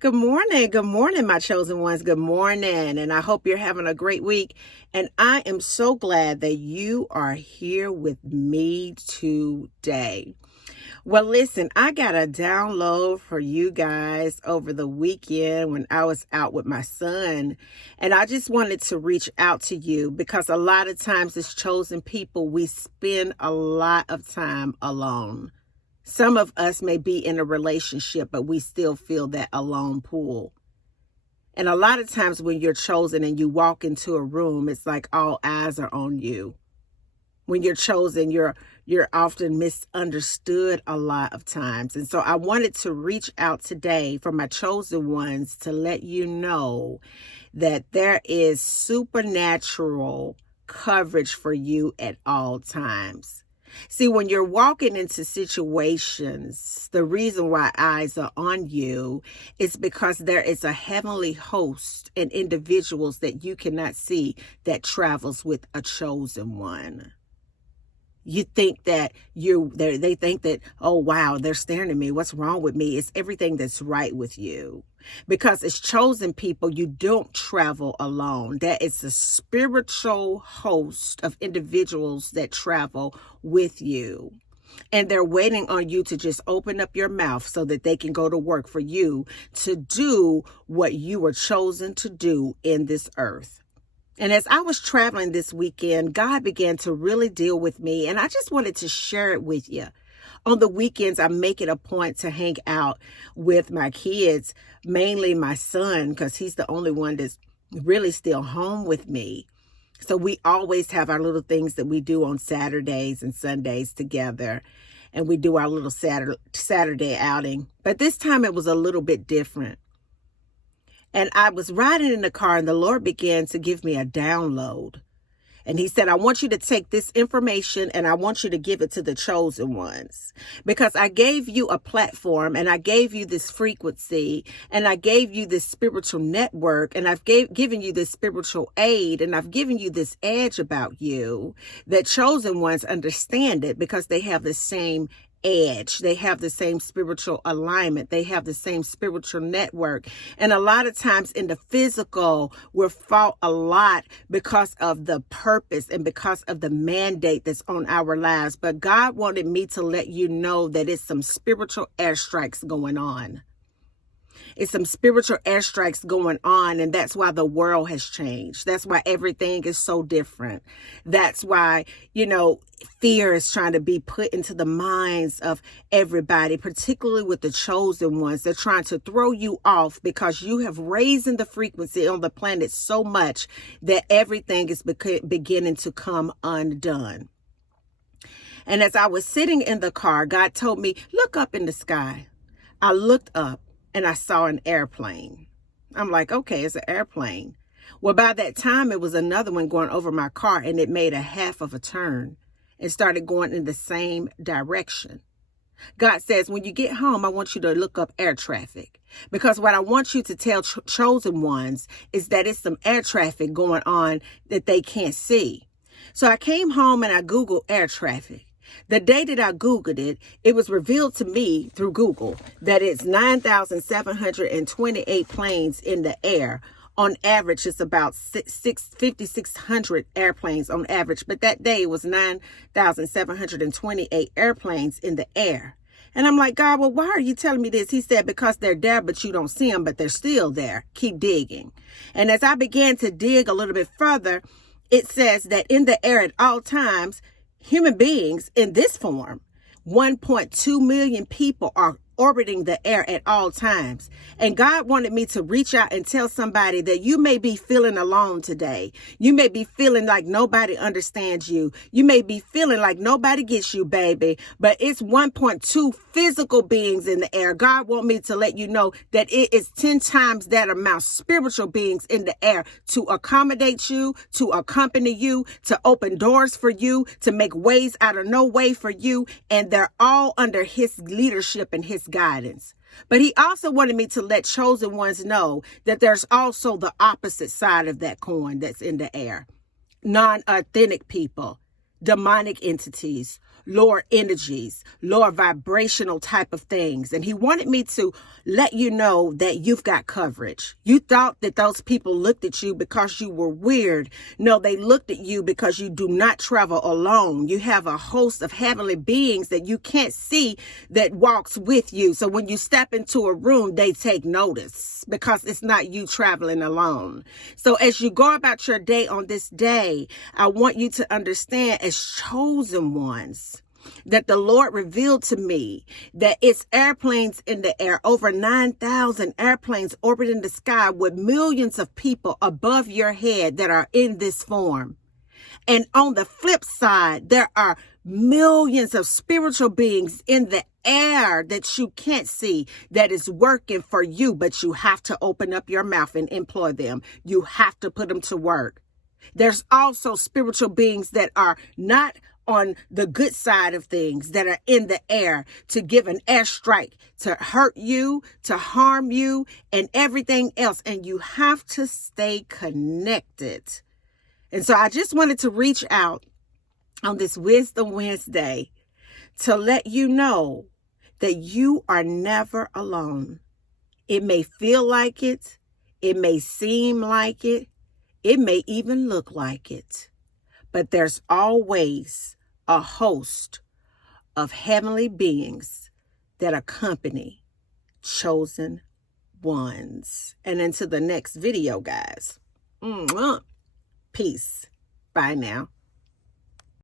Good morning, my chosen ones. Good morning. And I hope you're having a great week. And I am so glad that you are here with me today. Well, listen, I got a download for you guys over the weekend when I was out with my son. And I just wanted to reach out to you because a lot of times as chosen people, we spend a lot of time alone. Some of us may be in a relationship, but we still feel that alone pull. And a lot of times when you're chosen and you walk into a room, it's like all eyes are on you. When you're chosen, you're often misunderstood a lot of times. And so I wanted to reach out today for my chosen ones to let you know that there is supernatural coverage for you at all times. See, when you're walking into situations, the reason why eyes are on you is because there is a heavenly host and individuals that you cannot see that travels with a chosen one. You think that they think that, oh, wow, they're staring at me. What's wrong with me? It's everything that's right with you. Because as chosen people, you don't travel alone. That is a spiritual host of individuals that travel with you. And they're waiting on you to just open up your mouth so that they can go to work for you to do what you were chosen to do in this earth. And as I was traveling this weekend, God began to really deal with me. And I just wanted to share it with you. On the weekends, I make it a point to hang out with my kids, mainly my son, because he's the only one that's really still home with me. So we always have our little things that we do on Saturdays and Sundays together. And we do our little Saturday outing. But this time it was a little bit different. And I was riding in the car and the Lord began to give me a download. And he said, I want you to take this information and I want you to give it to the chosen ones. Because I gave you a platform and I gave you this frequency and I gave you this spiritual network and I've given you this spiritual aid and I've given you this edge about you that chosen ones understand it because they have the same edge. They have the same spiritual alignment. They have the same spiritual network. And a lot of times in the physical, we're fought a lot because of the purpose and because of the mandate that's on our lives. But God wanted me to let you know that it's some spiritual airstrikes going on. It's some spiritual airstrikes going on, and that's why the world has changed. That's why everything is so different. That's why, fear is trying to be put into the minds of everybody, particularly with the chosen ones. They're trying to throw you off because you have raised the frequency on the planet so much that everything is beginning to come undone. And as I was sitting in the car, God told me, look up in the sky. I looked up. And I saw an airplane. I'm like, okay, it's an airplane. Well, by that time, it was another one going over my car and it made a half of a turn and started going in the same direction. God says, when you get home, I want you to look up air traffic because what I want you to tell chosen ones is that it's some air traffic going on that they can't see. So I came home and I Googled air traffic. The day that I Googled it, it was revealed to me through Google that it's 9,728 planes in the air. On average, it's about 5,600 airplanes on average. But that day it was 9,728 airplanes in the air. And I'm like, God, well, why are you telling me this? He said, because they're there, but you don't see them, but they're still there. Keep digging. And as I began to dig a little bit further, it says that in the air at all times, human beings in this form, 1.2 million people are orbiting the air at all times. And God wanted me to reach out and tell somebody that you may be feeling alone today. You may be feeling like nobody understands you. You may be feeling like nobody gets you, baby. But it's 1.2 physical beings in the air. God wants me to let you know that it is 10 times that amount spiritual beings in the air to accommodate you, to accompany you, to open doors for you, to make ways out of no way for you. And they're all under his leadership and his guidance. But he also wanted me to let chosen ones know that there's also the opposite side of that coin that's in the air. Non-authentic people, demonic entities, lower energies, lower vibrational type of things. And he wanted me to let you know that you've got coverage. You thought that those people looked at you because you were weird. No, they looked at you because you do not travel alone. You have a host of heavenly beings that you can't see that walks with you. So when you step into a room, they take notice because it's not you traveling alone. So as you go about your day on this day, I want you to understand, as chosen ones, that the Lord revealed to me that it's airplanes in the air, over 9,000 airplanes orbiting the sky with millions of people above your head that are in this form. And on the flip side, there are millions of spiritual beings in the air that you can't see that is working for you, but you have to open up your mouth and employ them. You have to put them to work. There's also spiritual beings that are not on the good side of things, that are in the air to give an airstrike, to hurt you, to harm you, and everything else. And you have to stay connected. And so I just wanted to reach out on this Wisdom Wednesday to let you know that you are never alone. It may feel like it. It may seem like it. It may even look like it. But there's always a host of heavenly beings that accompany chosen ones. And until the next video, guys. Peace. Bye now.